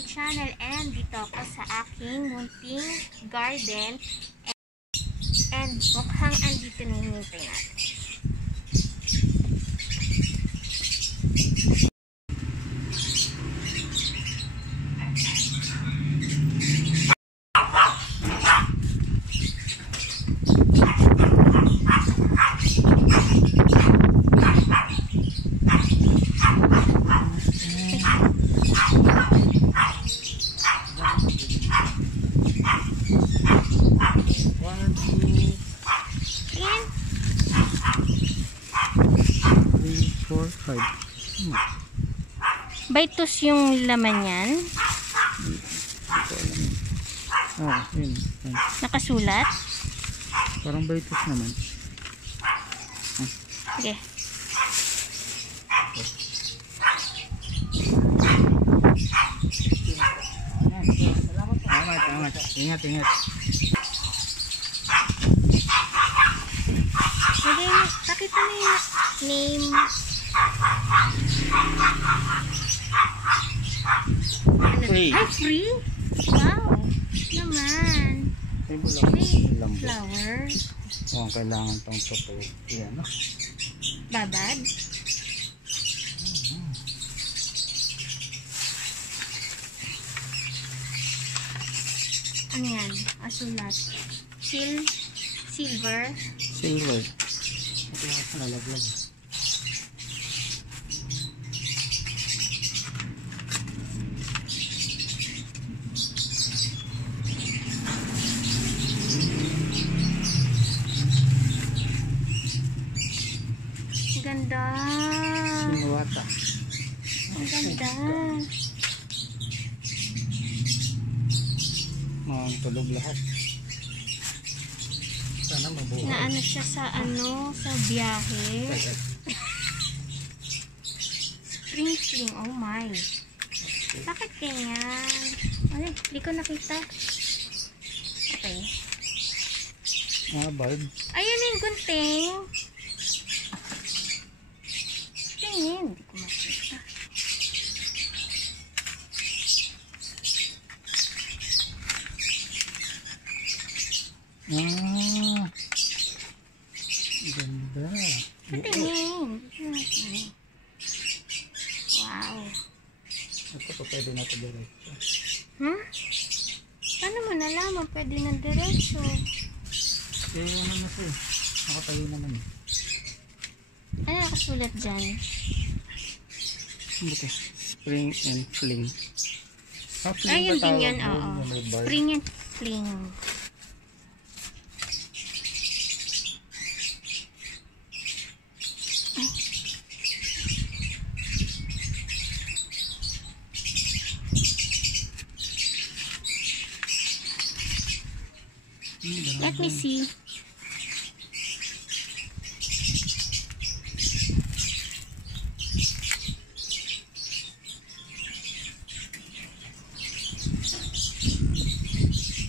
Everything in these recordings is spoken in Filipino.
my channel, and dito ako sa aking munting garden, and mukhang andito na hinintay natin. Baitus yung laman yan. Yun. Nakasulat? Parang baitus naman. Sige. Salamat. Ingat. Pakita mo yung name. Free. Ay, free? Wow. Naman. May flower. Kailangan tong photo. Yan. Babad. Ano yan? Asulat. Silver. Ito yung nalaglag. Ganda. Sinuwata. Ang ganda. Tulog lahat. Sana mabuhay. Naano siya sa sa biyahe. Spring. Oh my. Bakit ganyan? Ay, hindi ko nakita. Okay. Bulb. Ayun yung gunting. Tingin. Hindi ko makita. Ganda. Tingin. Wow. Ito pa pwede na ito diretso. Paano mo nalaman pwede na diretso? Ano na siya? Nakatayo naman. Ano nakasulat dyan? Ito. Spring and fling. Ayun din yan, oo. Spring and fling. Let me see.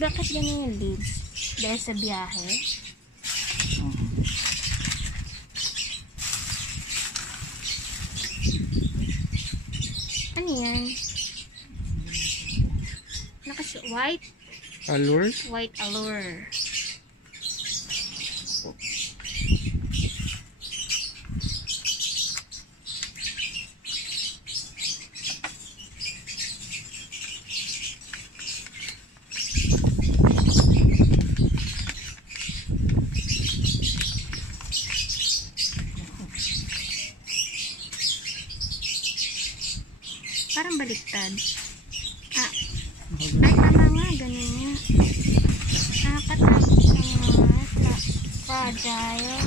Bakit ganyan yung leaves? Dahil sa biyahe? Ano yan? White? Allure? White allure. Parang baliktad. Ay, tama nga. Ganun nga. Nakakatakot sa mga fragile.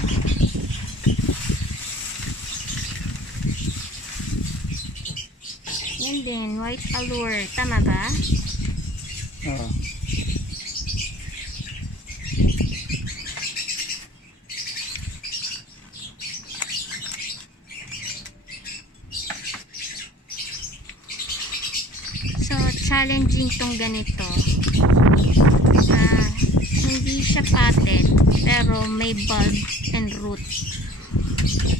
Yan din. White allure. Tama ba? Oo. So, challenging tong ganito. Hindi siya potted, pero may bulb and root.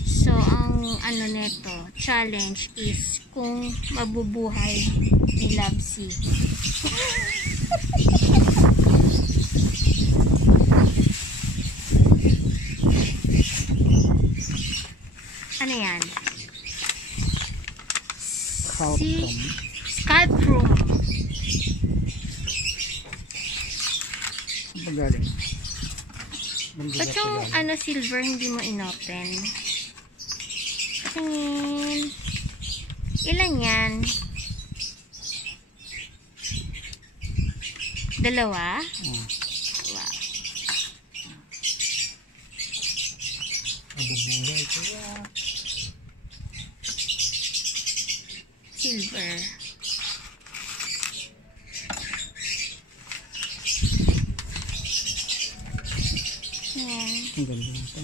So, ang ano neto, challenge is kung mabubuhay ni Lovesy. Ano yan? Scalp room. Saan ba galing? Ba't yung ano, silver hindi mo inopen? Tingin. Ilan yan? Dalawa? Oh. Wow. Mabubuhay kaya. Silver. Yan. Ang ganda nito.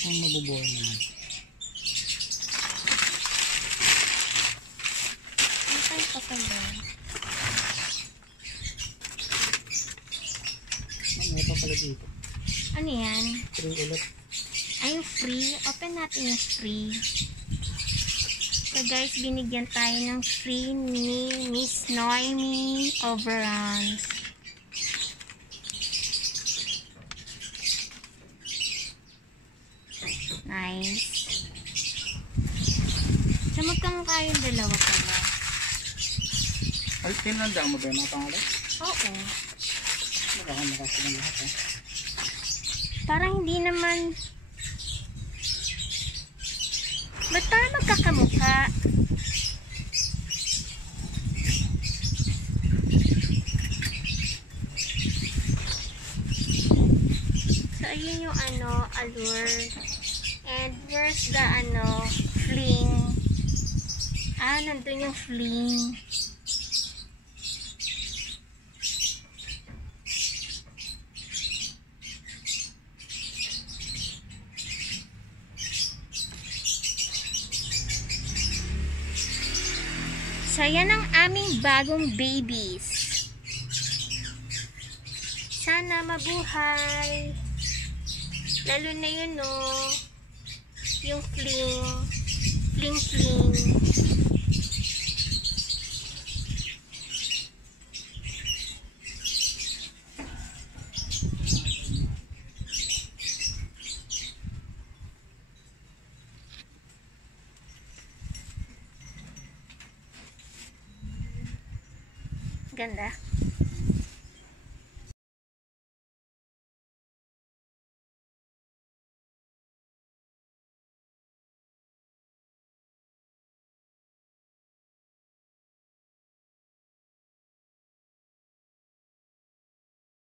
Ang mabubuhay naman. Ano tayo papala? Ano pa pala dito? Ano yan? 3 ulit. Ay, yung free. Open natin yung free. So guys, binigyan tayo ng free ni Miss Noemi Overruns. Nice. So magkano kayong dalawa pala? Ay, tinanda mo ba yung mga pangalan? Oo. Makakamukha silang lahat eh. Parang hindi naman... Ba't parang magkakamukha? So, ayun yung ano, allure. And where's the ano, fling? Ah, nandun yung fling. So, yan ang aming bagong babies. Sana mabuhay. Lalo na yun, no? Yung fling. Fling. Ganda.